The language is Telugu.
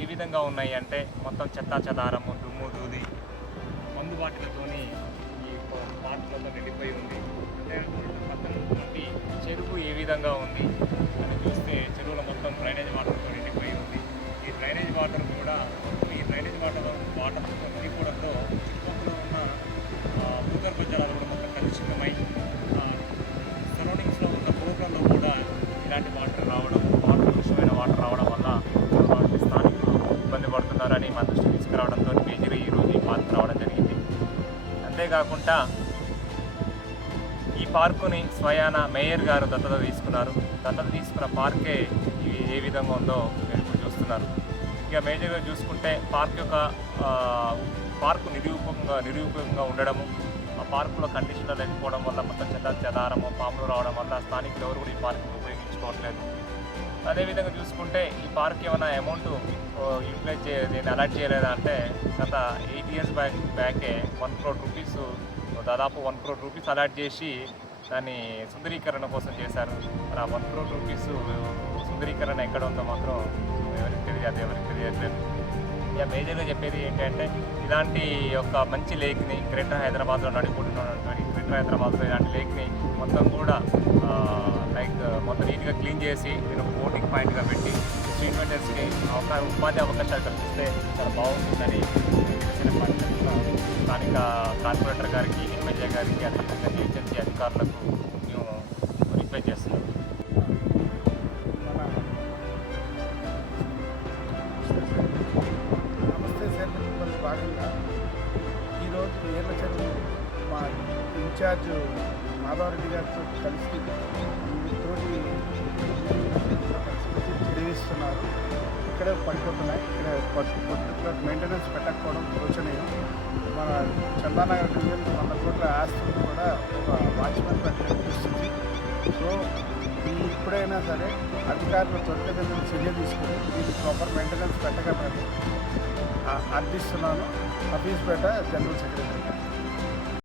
ఏ విధంగా ఉన్నాయి అంటే మొత్తం చెత్తా చెదారము, దుమ్ము, దూది, మందు బాటిలతోని ఈ పార్కులలో నిండిపోయి ఉంది. అంటే పక్కన నుండి చెరువు ఏ విధంగా ఉంది అని చూస్తే చెరువులో మొత్తం డ్రైనేజ్ వాటర్తో నిండిపోయి ఉంది. ఈ డ్రైనేజ్ వాటర్ కూడా వాటర్తో నిండిపోవడంతో చుట్టుపక్కల ఉన్న భూగర్భ జలాలు కూడా మొత్తం కలుషితమై సరౌండింగ్స్లో ఉన్న బోర్లలో కూడా ఇలాంటి వాటర్ కాలుష్యమైన వాటర్ రావడం వల్ల వాళ్ళకి స్థానికులు ఇబ్బంది పడుతున్నారని మా దృష్టికి తీసుకురావడంతో మేజర్ ఈరోజు ఈ పార్క్ రావడం జరిగింది. అంతేకాకుండా ఈ పార్కుని స్వయాన మేయర్ గారు దత్తత తీసుకున్నారు. దత్తత తీసుకున్న పార్కే ఇవి ఏ విధంగా ఉందో మీరు ఇప్పుడు చూస్తున్నారు. ఇక మేజర్గా చూసుకుంటే పార్కు నిరూపకంగా ఉండడము, ఆ పార్కులో కండిషన్లు లేకపోవడం వల్ల మొత్తం చెదారము, పాములు రావడం వల్ల స్థానికులు ఎవరు కూడా ఈ పార్కుని ఉపయోగించుకోవట్లేదు. అదేవిధంగా చూసుకుంటే ఈ పార్క్ ఏమైనా అమౌంట్ యూటిలైజ్ దీన్ని అలాట్ చేయలేదా అంటే గత 8 years బ్యాకే 1 crore రూపీస్ దాదాపు 1 crore రూపీస్ అలాట్ చేసి దాన్ని సుందరీకరణ కోసం చేశారు. మరి ఆ 1 crore రూపీస్ సుందరీకరణ ఎక్కడ ఉందో మాత్రం ఎవరికి తెలియట్లేదు. ఇక మేజర్గా చెప్పేది ఏంటంటే ఇలాంటి ఒక మంచి లేక్ని గ్రేటర్ హైదరాబాద్లో నడుపుకుంటున్నటువంటి గ్రేటర్ హైదరాబాద్లో ఇలాంటి లేక్ని మొత్తం కూడా మొత్తం నీట్గా క్లీన్ చేసి నేను బోటింగ్ పాయింట్గా పెట్టి స్ట్రీట్ వెండర్స్కి ఉపాధి అవకాశాలు కల్పిస్తే చాలా బాగుంటుందని స్థానిక కార్పొరేటర్ గారికి, ఎమ్మెల్యే గారికి, అదేవిధంగా ఏజెన్సీ అధికారులకు మేము రిక్వెస్ట్ చేస్తున్నాం. నమస్తే సార్. భాగంగా ఈరోజు ఏర్ల చెరువు మా ఇన్ఛార్జ్ మాధవరెడ్డి గారితో కలిసి తోటి తెలియజేస్తున్నారు. ఇక్కడే పడిపోతున్నాయి. ఇక్కడ పర్టికులర్ మెయింటెనెన్స్ పెట్టకపోవడం శోచనీయం. మన చందానగర్ డివిజన్ 100 కోట్ల ఆస్తులు కూడా ఒక వాచ్మెన్ పెట్టిస్తుంది. సో ఇప్పుడైనా సరే అధికారులు త్వరితగతిన చర్య తీసుకుని దీనికి ప్రాపర్ మెయింటెనెన్స్ పెట్టకపోతే అర్థిస్తున్నాను. Hafeezpet general secretary.